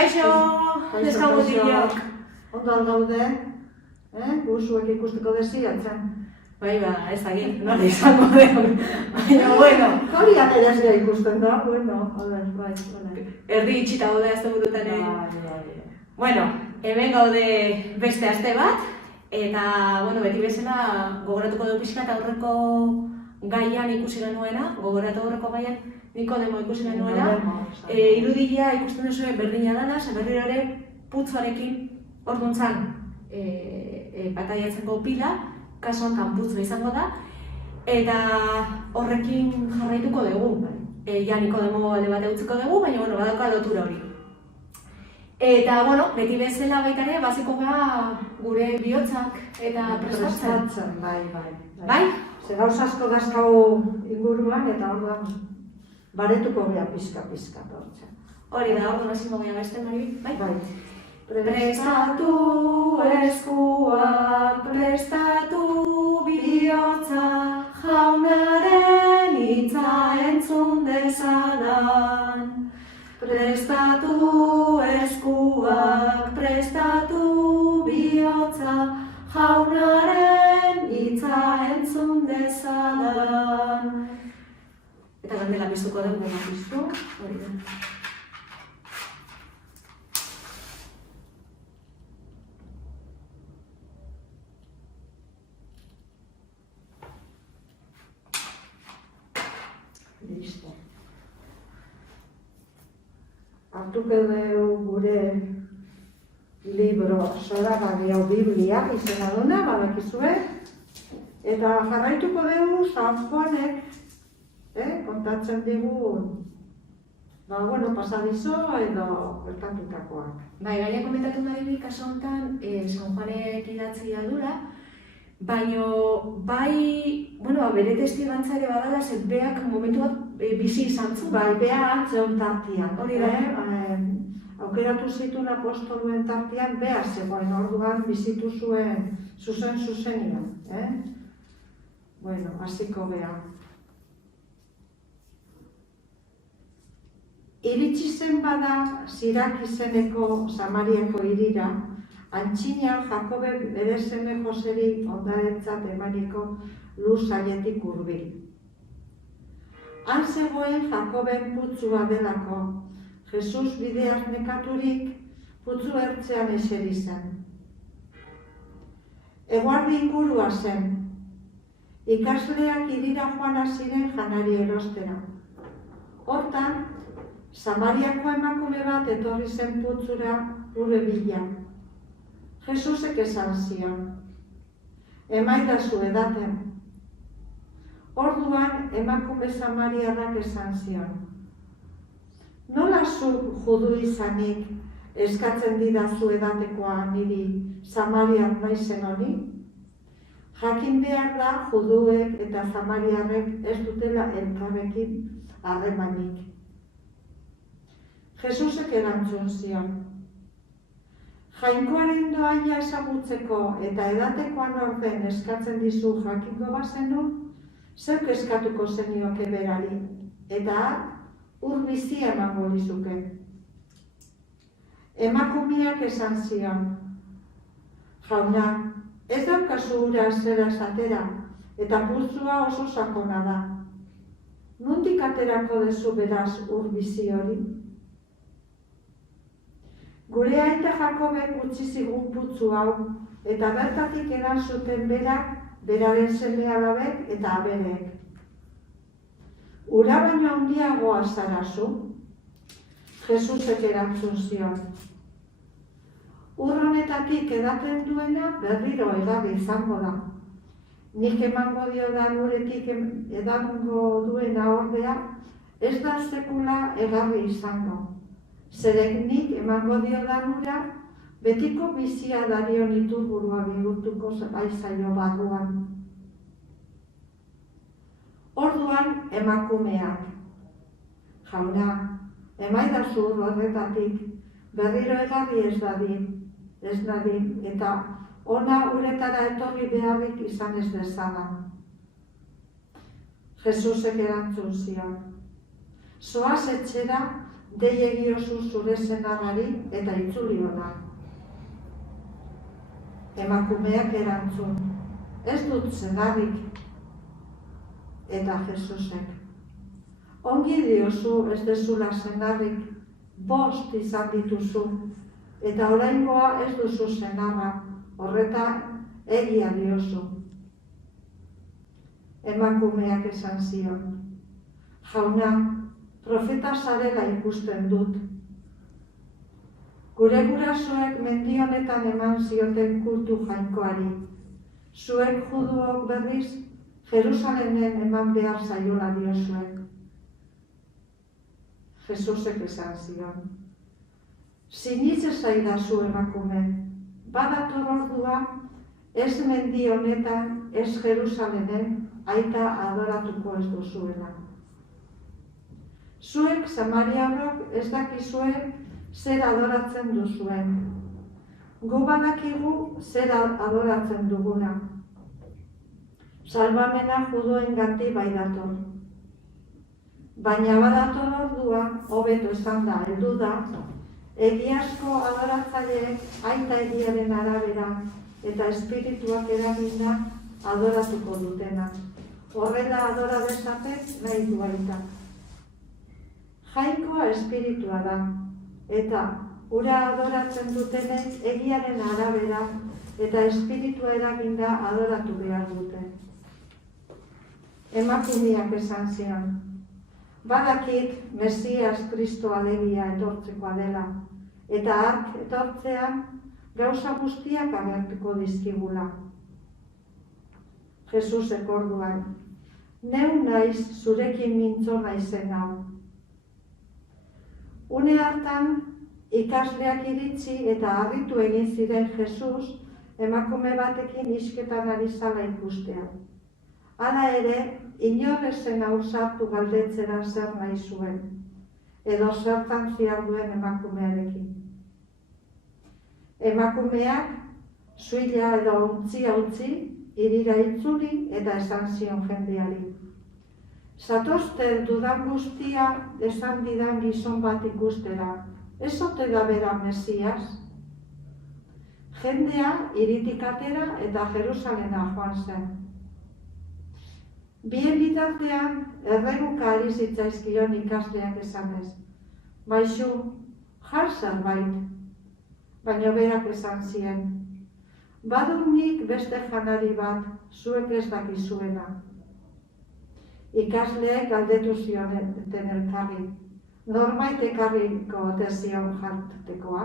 Kaixo, neskabotilok. Ondo aldaude, guzuek ikusteko desiatzen. Bai, ez dakit, nola izango den. Baina, bueno. Horiak ere ez ikusten da, bai. Erdi itxita gaude azte burutan Bueno, hemen gaude beste aste bat, eta, bueno, beti bezala gogoratuko dugu pixka eta aurreko gaian ikusi genuena, gogoratu aurreko gaian Nikodemo ikusi genuena. Irudia ikusten duzu berdina dana, berriro ere putzuarekin orduntzan bataiatzeko pila, kasuan kanputzu izango da, eta horrekin jarraituko dugu. Ja Nikodemo alde bat utziko dugu, baina bueno, badauka lotura hori. Eta, bueno, beti bezala baita ere, baziko gara gure bihotzak eta prestatzen. Bai. Bai? Ze gauz asko dazkau inguruan eta orduan baretuko gara pizka tortzen. Hori da, orduan hasiko gara beste Mari, bai? Bai. Prestatu eskuak, prestatu bihotza, jaunaren hitza entzun dezadan. Prestatu eskuak, prestatu bihotza, jaunaren hitza entzun dezadan. Eta gandela piztuko dugu, piztu, hori da. Listo. Hartuko dugu gure libro zoragarri hau Biblia izena duna, badakizue. Eta jarraituko dugu San Juanek kontatzen digu pasadizo edo gertatutakoak. Bai, gaina komentatu nahi kasu honetan, San Juanek idatzi dura, baina bere testigantzare badala, beak momentu bat bizi izan zu. Bai, beha zeon tartian. Hori da. Aukeratu zituen apostoluen tartian, beha zegoen orduan bizitu zuen zuzenian. Bueno, hasiko beha. Iritsi zen bada Sirak izeneko Samariako hirira, antzinean Jakobe bere seme Joseri ondarentzat emaniko lur sailetik hurbil. Han zegoen Jakoben putzua delako, Jesus bideaz nekaturik putzu ertzean eseri zen. Eguerdi ingurua zen, ikasleak hirira joan ziren janari erostera. Hortan, Samariako emakume bat etorri zen putzura ure bila. Jesusek esan zion, emaidazu edaten. Orduan emakume samariarrak esan zion, nola zuk judu izanik eskatzen didazu edatekoa niri samariar naizen hori? Jakin behar da juduek eta samariarrek ez dutela elkarrekin harremanik. Jesusek erantzun zion, Jainkoaren doaina ezagutzeko eta edatekoan orden eskatzen dizu jakingo bazenu, zeuk eskatuko zenioke berari, eta ur bizia emango lizuke. Emakumeak esan zion, jauna, ez daukazu ura zera esatera, eta putzua oso sakona da. Nondik aterako dezu beraz ur bizi hori? Gure aita Jakobek utzi zigun putzu hau, eta bertatik edan zuten berak, beraren seme-alabek eta abereek. Ura baino handiagoa zara zu? Jesusek erantzun zion. Ur honetatik edaten duena berriro egarri izango da. Nik emango diodan uretik edango duena ordea, ez da sekula egarri izango. Zerek nik emango diodan ura, betiko bizia darion iturburua bihurtuko aizaio barruan. Orduan emakumeak, jauna, emaidazu horretatik, berriro egarri ez dadin, eta ona uretara etorri beharrik izan ez dezadan. Jesusek erantzun zion, zoaz etxera dei egiozu zure senarrari eta itzuli hona. Emakumeak erantzun, ez dut senarrik. Eta Jesusek, ongi diozu ez dezula senarrik, 5 izan dituzu, eta oraingoa ez duzu senarra, horretan egia diozu. Emakumeak esan zion, jauna, profeta zarela ikusten dut. Gure gurasoek mendi honetan eman zioten kultu jainkoari. Zuek juduok berriz, Jerusalenen eman behar zaiola diozuek. Jesusek esan zion, sinitze zaidazu emakume, badator ordua, ez mendi honetan, ez Jerusalenen, aita adoratuko ez duzuela. Zuek, samariarrok, ez dakizue zer adoratzen duzuen. Gu badakigu zer adoratzen duguna. Salbamena juduengatik bai dator. Baina badator ordua, hobeto esan da, heldu da, egiazko adoratzaileek aita egiaren arabera eta espirituak eraginda adoratuko dutena. Horrela adora dezaten nahi du aita. Jainkoa espiritua da, eta ura adoratzen dutenek egiaren arabera eta espiritua eraginda adoratu behar dute. Emakumeak esan zion, badakit Mesias Kristo alegia etortzekoa dela, eta hark etortzean gauza guztiak agertuko dizkigula. Jesusek orduan, neu naiz zurekin mintzo naizen hau. Une hartan, ikasleak iritsi eta harritu egin ziren Jesus emakume batekin isketan ari zala ikustea. Hala ere, inor ez zen ausartu galdetzera zer nahi zuen, edo zertan ziharduen emakumearekin. Emakumeak, zuila edo untzia utzi, hirira itzuli eta esan zion jendeari. Zatozte dudan guztia esan didan gizon bat ikustera, ez ote da bera Mesias? Jendea hiritik atera eta Jerusalena joan zen. Bien bitartean, erreguka ari zitzaizkion ikasleak esanez. Maixu, jar zerbait, baina berak esan zien. Badut nik beste janari bat, zuek ez dakizuena. Ikasleek galdetu zioten elkarri. Norbait ekarriko ote zion jartekoa?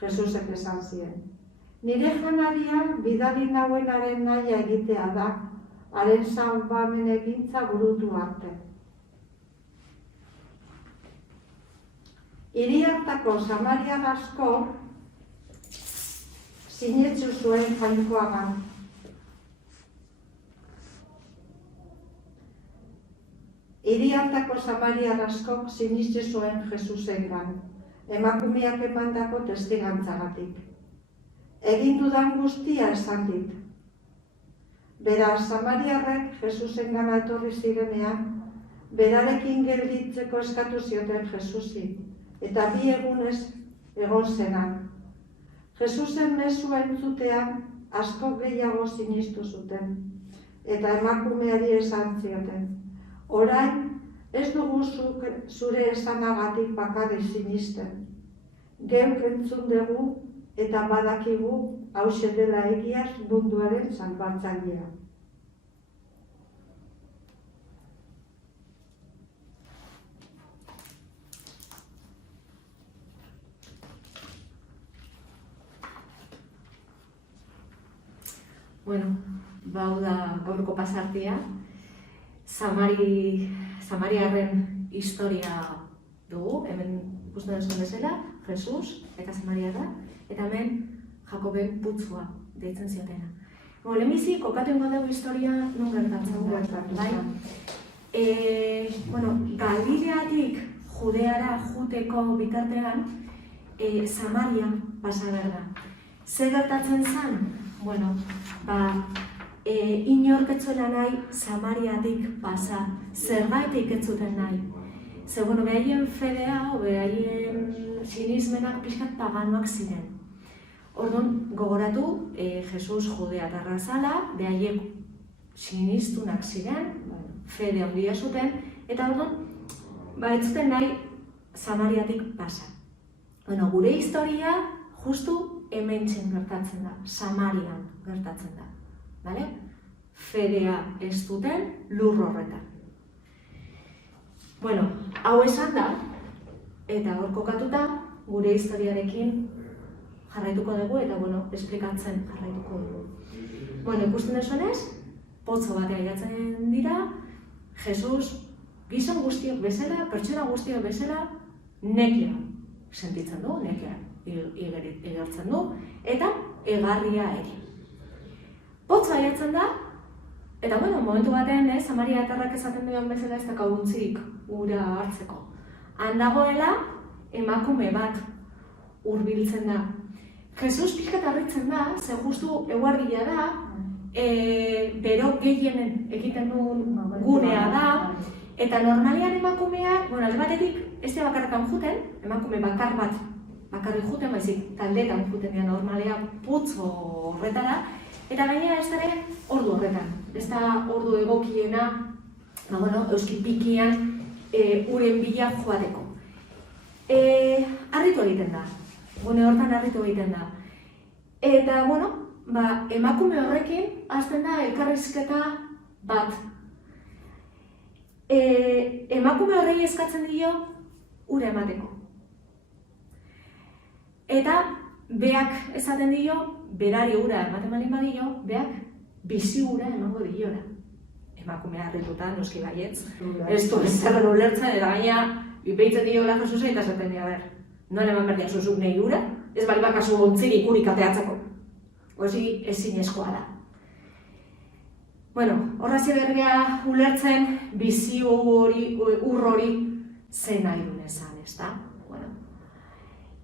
Jesusek esan zien. Nire janaria bidali nauenaren nahia egitea da, haren salbamen egintza burutu arte. Hiri hartako samariar asko sinetsu zuen jainkoagan. Hiri hartako samariar askok sinetsu zuen Jesusengan, emakumeak emandako testigantzagatik. Egin dudan guztia esan dit. Beraz, samariarrek Jesusengana etorri zirenean, berarekin gelditzeko eskatu zioten Jesusi, eta 2 egunez egon zenak. Jesusen mezua entzutean asko gehiago sinistu zuten, eta emakumeari esan zioten. Orain, ez dugu zure esanagatik bakarrik sinisten. Geuk entzun dugu eta badakigu hauxe dela egiaz munduaren salbatzailea. Bueno, hau da gaurko pasartea. Samariarren historia dugu, hemen ikusten duzuen bezala, Jesus eta Samariarra, eta hemen Jakoben putzua deitzen ziotena. Lehenbizi, kokatu ingo dugu historia non gertatzen da. Galileatik Judeara juteko bitartean, Samaria pasa behar da. Zer gertatzen zen? Inork ez zuela nahi Samariatik pasa, zergaitik ez zuten nahi. Ze, bueno, behaien fedea, behaien sinismenak pixkat paganoak ziren. Orduan, gogoratu, Jesus judeatarra zala, behaiek sinistunak ziren, fede handia zuten, eta orduan, ez zuten nahi Samariatik pasa. Bueno, gure historia justu hementzen gertatzen da, Samarian gertatzen da. Bale? Fedea ez duten lur horretan. Bueno, hau esan da, eta hor kokatuta gure historiarekin jarraituko dugu eta, bueno, esplikatzen jarraituko dugu. Bueno, ikusten desunez, potzo batea iratzen dira, Jesus gizon guztiok bezala, pertsona guztiok bezala, nekia sentitzen du, nekia igertzen du, eta egarria ere. Potzo aiatzen da, eta, bueno, momentu batean, Samariatarrak esaten duen bezala ez dakaguntzik ura hartzeko. Han dagoela, emakume bat hurbiltzen da. Jesus pixkat harritzen da, ze justu eguerdia da, bero gehien egiten duen gunea da, eta normalian emakumeak, bueno, alde batetik ez da bakarrekan juten, emakume bakar bat bakarrik juten, baizik taldetan juten dira normalia putzo horretara, eta gainera ez dara ordu horretan. Ez da ordu egokiena, euski pikian uren bila joateko. Harritu egiten da, gune hortan harritu egiten da. Eta, bueno, emakume horrekin hasten da elkarrizketa bat. Emakume horrei eskatzen dio ura emateko. Eta beak esaten dio, berari ura ematen baldin badio, beak bizi ura emango diola. Emakumea harrituta, noski baietz. Ez du ezerren ulertzen, eta gaina behitzen diola Jesusa eta esaten dira, nola eman berdiak zuzuk nahi ura, ez bali bakazu ontzirik urik ateatzeko. Osi ezinezkoa da. Bueno, horrazi berria ulertzen bizi hori, ur hori zen nahi duen esan, ez da? Bueno.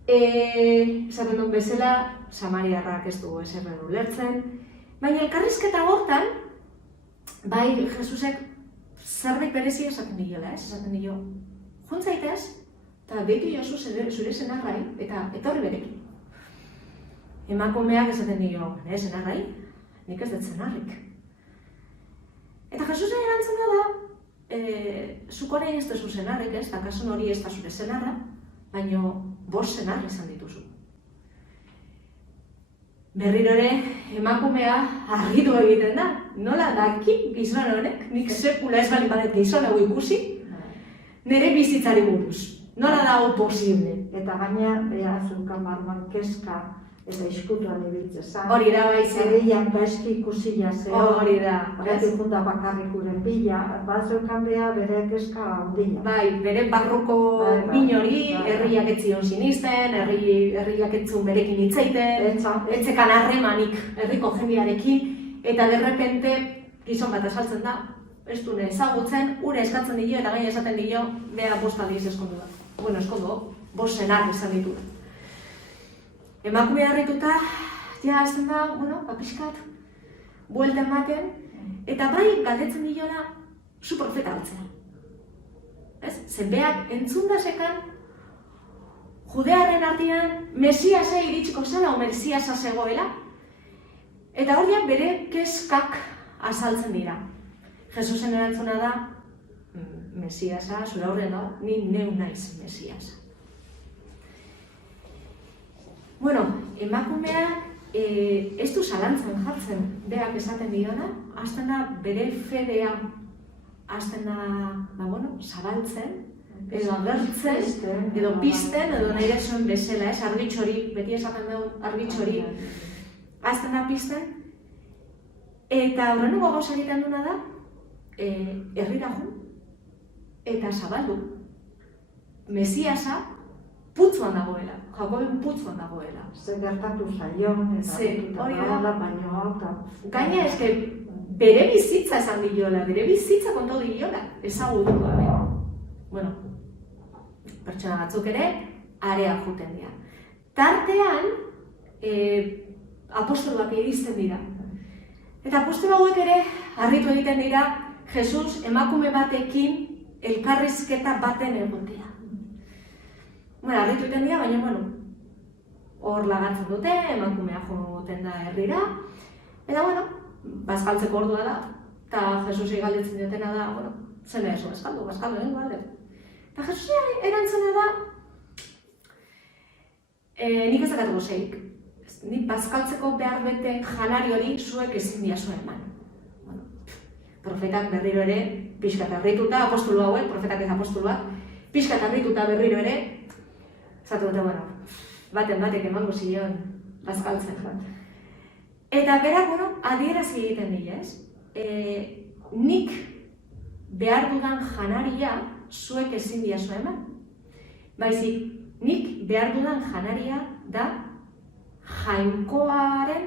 Esaten duen bezala, Samariarrak ez dugu ezerren ulertzen, baina elkarrizketa hortan, bai Jesusek zerbait berezia esaten diola, ez? Esaten dio, juntzaitez, eta deitu jozu zure senarrai, eta etorri berekin. Emakumeak esaten dio, senarrai, nik ez dut senarrik. Eta Jesusen erantzuna da, zuk orain ez duzu senarrik ez, eta kasun hori ez da zure senarra, baina bost senar izan dituzu. Berriro ere, emakumea argitu egiten da, nola daki gizon honek, nik sekula ez bali badet gizon hau ikusi, nire bizitzari buruz. Nola dago posible? Eta gaina, beha zunkan barman keska eta iskutuan ibiltzezan. Hori da, bai zen. Ereian gaizki ikusila zeo. Hori da. Beti junta bakarrik uren bila, bat zeukan beha bere keska handia. Bai, bere barruko min hori, herriak etzion sinisten, herriak etzun berekin hitzaiten, etzekan harremanik herriko jendearekin, eta derrepente gizon bat asaltzen da, ez du ezagutzen, ura eskatzen dio eta gaina esaten dio, beha bost aldiz eskondu da. Bueno, eskondu, bost senar izan ditu da. Emakume harrituta, ja azten da, pixkat, buelta ematen, eta bai galdetzen diola, zu profeta altzea. Zenbeak entzundasekan, judearen artean Mesiasa iritsiko zela, o Mesiasa zegoela, eta horiak bere keskak azaltzen dira. Jesusen erantzuna da, Mesiasa, zure horren da, ni neu naiz Mesiasa. Bueno, emakumeak ez du zalantzan jartzen, beak esaten diona, hasten da bere fedea, hasten da, zabaltzen, edo agertzen, edo pizten, edo nahi zuen bezala, argitxori, beti esaten dut argitxori, hasten da pizten, eta horrengo gauza egiten duna da, herrira jun, eta zabaldu. Mesiasa putzuan dagoela, Jakoben putzuan dagoela. Ze gertatu zaion, eta baino hau. Gaina eske bere bizitza esan diola, bere bizitza kontu diola, ezagutu gabe. Bueno, pertsona batzuk ere, area juten dira. Tartean, apostoluak iristen dira. Eta apostolu hauek ere, harritu egiten dira, Jesus emakume batekin elkarrizketa baten egotea. Bueno, harritu iten dira, baina, bueno, hor lagatzen dute, emakumea joten da herrira, eta, bueno, bazkaltzeko ordua da, eta Jesusi galdetzen diotena da, bueno, zen ez, bazkaldu egingo alde. Eta Jesusi erantzuna da, nik ez dakatuko zeik. Nik bazkaltzeko behar bete janari hori zuek ezin diazu eman. Bueno, profetak berriro ere, pixkat harrituta, apostulu hauek, profetak ez apostuluak, pixkat harrituta berriro ere, zatu dute, bueno, batek emango zion bazkaltzen. Eta berak, bueno, adierazi egiten dira, ez? Nik behar dudan janaria zuek ezin diazu eman. Baizik, nik behar dudan janaria da jainkoaren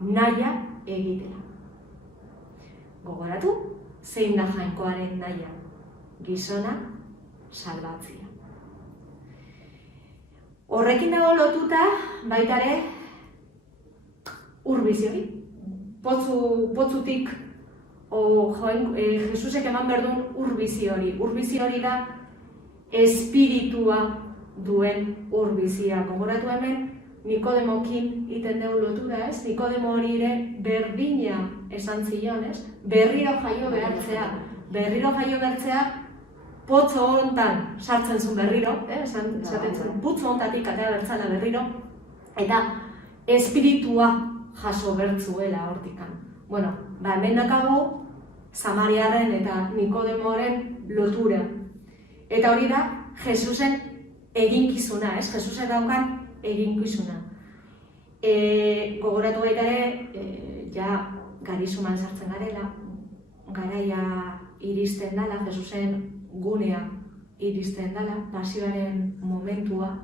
nahia egitea. Gogoratu, zein da jainkoaren nahia? Gizona salbatzea. Horrekin dago lotuta, baita ere, urbizi hori. Potzutik Jesusek eman berdun urbizi hori. Urbizi hori da espiritua duen urbizia. Gogoratu hemen, Nikodemokin iten dugu lotura, ez? Nikodemo hori ere berdina esan zion, ez? Berriro jaio behartzea, potzo hontan sartzen zuen berriro, esaten zuen, putzo hontatik atea bertzala berriro, eta espiritua jaso bertzuela hortikan. Bueno, hemen dakago Samariaren eta Nikodemoren lotura. Eta hori da, Jesusen eginkizuna, ez? Jesusen daukan eginkizuna. Gogoratu baita ere, ja Garizuman sartzen garela, garaia iristen dela, Jesusen gunea iristen dela, pasioaren momentua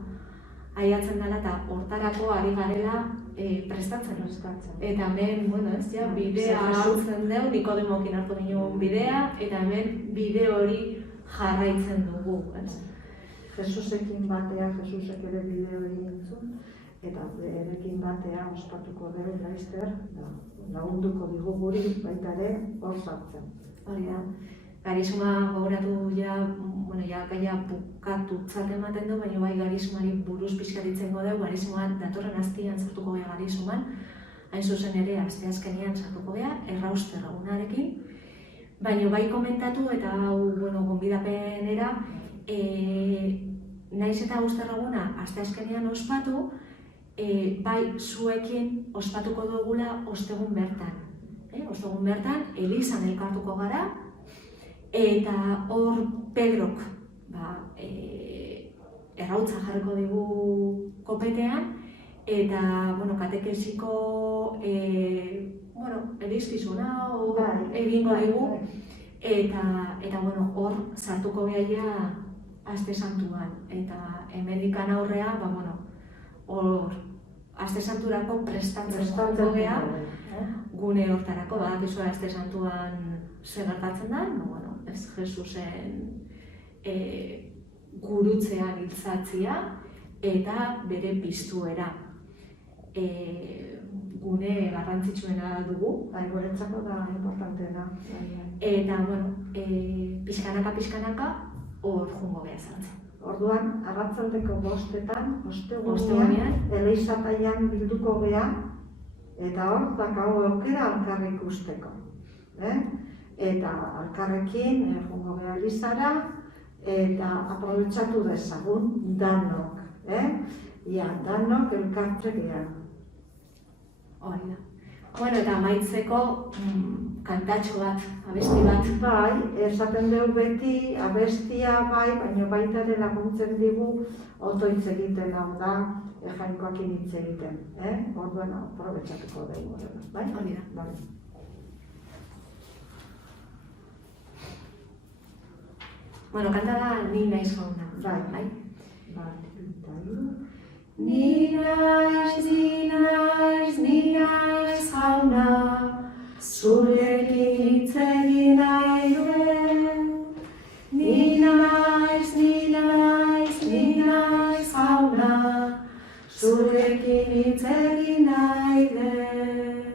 aiatzen dela eta hortarako ari garela prestatzen. Eta hemen, bueno, ez, ja, bidea hartzen dugu, Nikodemokin hartu ginen bidea, eta hemen bide hori jarraitzen dugu, ez? Jesusekin batea, Jesusek ere bide hori entzun, eta erekin batea ospatuko dugu laizter, lagunduko digu guri baita ere hor sartzen. Hori da. Garizuma gogoratu gaia bukatutzat ematen du, baina bai garizumari buruz pixkaritzen dugu, garizuman datorren aztian sartuko gara garizuman, hain zuzen ere asteazkenean sartuko gara, errauster egunarekin, baina bai komentatu eta gonbidapenera, naiz eta Auster eguna asteazkenean ospatu, bai zuekin ospatuko dugula ostegun bertan. Ostegun bertan, Elizan elkartuko gara, eta hor Pedrok errautza jarriko digu kopetean, eta katekesiko edizkizuna egingo digu, eta hor sartuko behaia Aste Santuan, eta hemendikan aurrea, hor Aste Santurako prestatzen gea, gune hortarako, badakizu Aste Santuan zer gertatzen da, ez Jesusen gurutzean hiltzatzea eta bere piztuera. Gune garrantzitsuena dugu, guretzako da importanteena. Eta, pixkanaka, hor jungo beha zartzen. Orduan, arratzaldeko 5:00 ostegunean, Elizataian bilduko gea, eta hor dakago aukera alkarrik ikusteko. Eta alkarrekin jungo gea Elizara, eta aprobetxatu dezagun danok. Danok elkartze gean. Hori da. Eta amaitzeko kantatxo bat, abesti bat. Bai, esaten dugu beti abestia baina baita ere laguntzen digu otoitz egiten, hau da, jainkoakin hitz egiten. Orduan, aprobetxatuko dugu. Hori da. Kanta da Ni naiz jauna. Bai. Ni naiz jauna, zurekin hitz egin nahi dut. Ni naiz jauna, zurekin hitz egin nahi dut.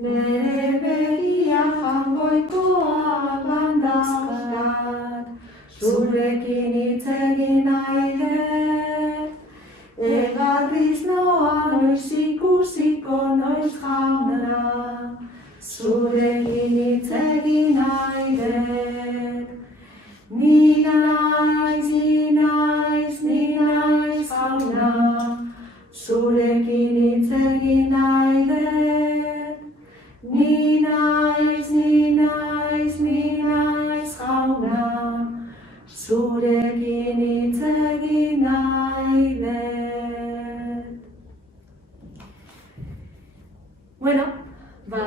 Nere begia jangoikoa bandazka, zurekin hitz egin nahi dut. Egarriz noa noiz ikusiko noiz jauna, zurekin hitz egin nahi dut. Ni naiz jauna, zurekin hitz egin nahi dut. Ni naiz jauna, zurekin hitz egin nahi dut. Bueno,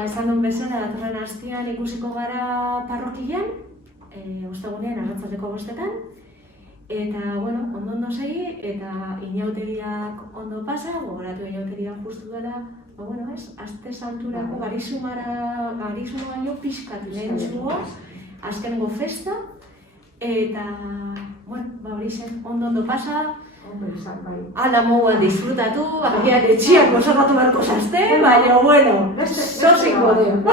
esan duen bezala, datorren astean ikusiko gara parrokian, ostegunean arratsaldeko 5:00, eta, ondo segi, eta inauteriak ondo pasa, gogoratu inauteriak justu dela, aste santurako garizuma baino pixkat lehentsuo, azkenengo festa, eta, hori zen, ondo pasa, ala moguan disfrutatu, agian etxiak konservatu beharko zazte, baina, sosiko den.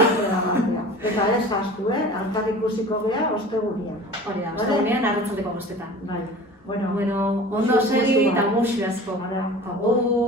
Eta ez hastu, altar ikusiko gea ostegunean. Hori da, ostegunean arratsaldeko 5:00. Bai. Ondo segi eta musu asko. Agur.